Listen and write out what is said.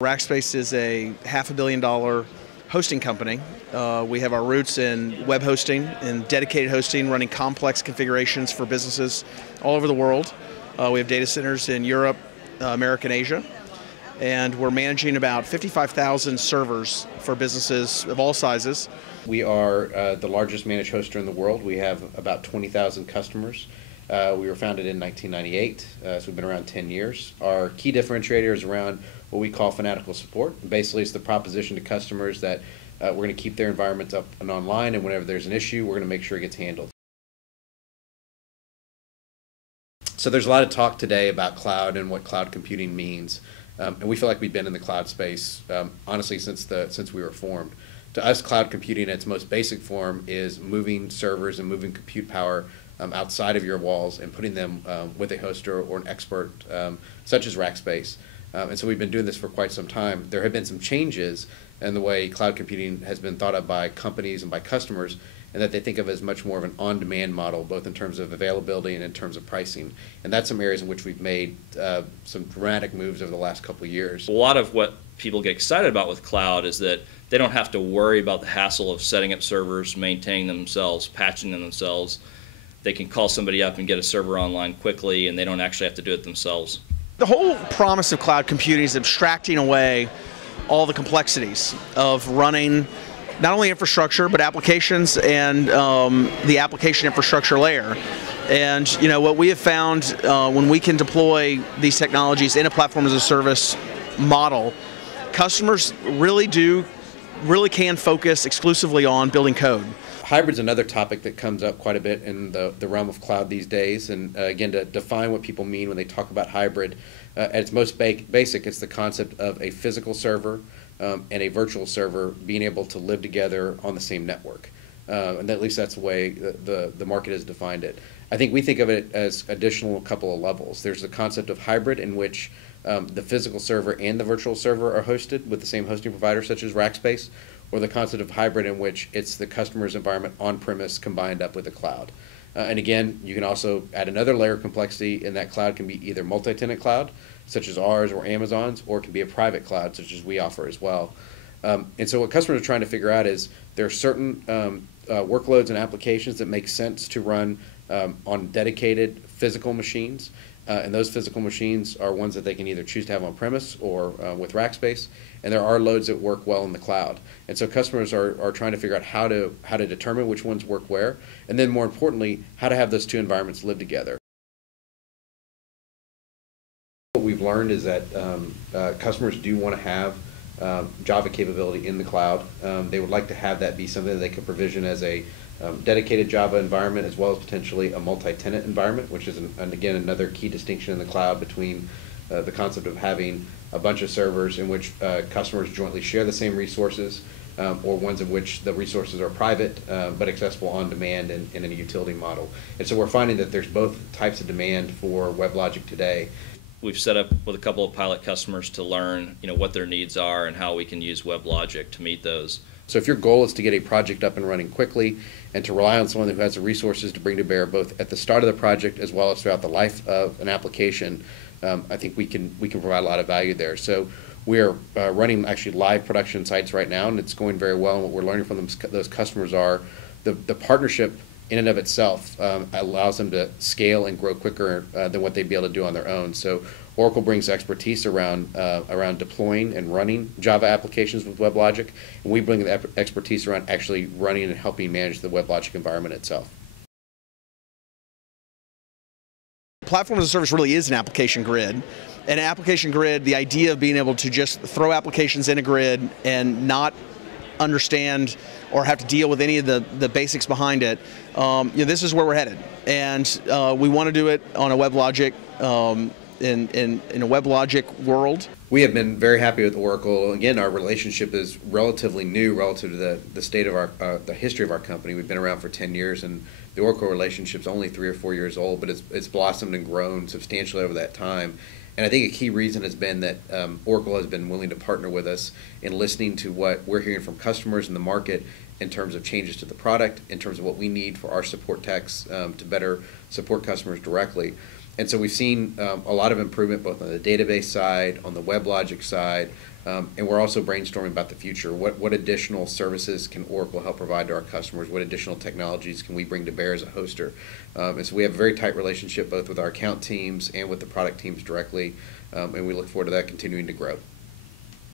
Rackspace is a $500 million hosting company. We have our roots in web hosting and dedicated hosting, running complex configurations for businesses all over the world. We have data centers in Europe, America, and Asia. And we're managing about 55,000 servers for businesses of all sizes. We are the largest managed hoster in the world. We have about 20,000 customers. We were founded in 1998, so we've been around 10 years. Our key differentiator is around what we call fanatical support. Basically, it's the proposition to customers that we're going to keep their environments up and online, and whenever there's an issue, we're going to make sure it gets handled. So there's a lot of talk today about cloud and what cloud computing means, and we feel like we've been in the cloud space, honestly, since we were formed. To us, cloud computing in its most basic form is moving servers and moving compute power outside of your walls and putting them with a hoster or an expert such as Rackspace. And so we've been doing this for quite some time. There have been some changes in the way cloud computing has been thought of by companies and by customers, and that they think of as much more of an on-demand model, both in terms of availability and in terms of pricing. And that's some areas in which we've made some dramatic moves over the last couple of years. A lot of what people get excited about with cloud is that they don't have to worry about the hassle of setting up servers, maintaining them themselves, patching them themselves. They can call somebody up and get a server online quickly, and they don't actually have to do it themselves. The whole promise of cloud computing is abstracting away all the complexities of running not only infrastructure but applications and the application infrastructure layer. And what we have found when we can deploy these technologies in a platform as a service model, customers really can focus exclusively on building code. Hybrid's another topic that comes up quite a bit in the realm of cloud these days, and again, to define what people mean when they talk about hybrid, at its most basic, it's the concept of a physical server and a virtual server being able to live together on the same network, and at least that's the way the market has defined it. I think we think of it as additional couple of levels. There's the concept of hybrid, in which the physical server and the virtual server are hosted with the same hosting provider, such as Rackspace, or the concept of hybrid, in which it's the customer's environment on-premise combined up with the cloud. And again, you can also add another layer of complexity, and that cloud can be either multi-tenant cloud, such as ours or Amazon's, or it can be a private cloud, such as we offer as well. And so what customers are trying to figure out is there are certain workloads and applications that make sense to run on dedicated physical machines. And those physical machines are ones that they can either choose to have on premise or with Rackspace, and there are loads that work well in the cloud. And so customers are trying to figure out how to determine which ones work where, and then more importantly, how to have those two environments live together. What we've learned is that customers do want to have Java capability in the cloud. They would like to have that be something that they can provision as a dedicated Java environment, as well as potentially a multi-tenant environment, which is, again, another key distinction in the cloud between the concept of having a bunch of servers in which customers jointly share the same resources, or ones in which the resources are private but accessible on demand in a utility model. And so we're finding that there's both types of demand for WebLogic today. We've set up with a couple of pilot customers to learn what their needs are and how we can use WebLogic to meet those. So if your goal is to get a project up and running quickly and to rely on someone who has the resources to bring to bear both at the start of the project as well as throughout the life of an application, I think we can provide a lot of value there. So we are running actually live production sites right now, and it's going very well. And what we're learning from those customers are the partnership in and of itself allows them to scale and grow quicker than what they'd be able to do on their own. So Oracle brings expertise around deploying and running Java applications with WebLogic, and we bring the expertise around actually running and helping manage the WebLogic environment itself. Platform as a service really is an application grid. And an application grid, the idea of being able to just throw applications in a grid and not understand or have to deal with any of the basics behind it, this is where we're headed. And we want to do it on a WebLogic, in a WebLogic world. We have been very happy with Oracle. Again, our relationship is relatively new relative to the state of the history of our company. We've been around for 10 years, and the Oracle relationship's only 3 or 4 years old, but it's blossomed and grown substantially over that time. And I think a key reason has been that Oracle has been willing to partner with us in listening to what we're hearing from customers in the market in terms of changes to the product, in terms of what we need for our support techs to better support customers directly. And so we've seen a lot of improvement both on the database side, on the WebLogic side, and we're also brainstorming about the future. What additional services can Oracle help provide to our customers? What additional technologies can we bring to bear as a hoster? And so we have a very tight relationship both with our account teams and with the product teams directly, and we look forward to that continuing to grow.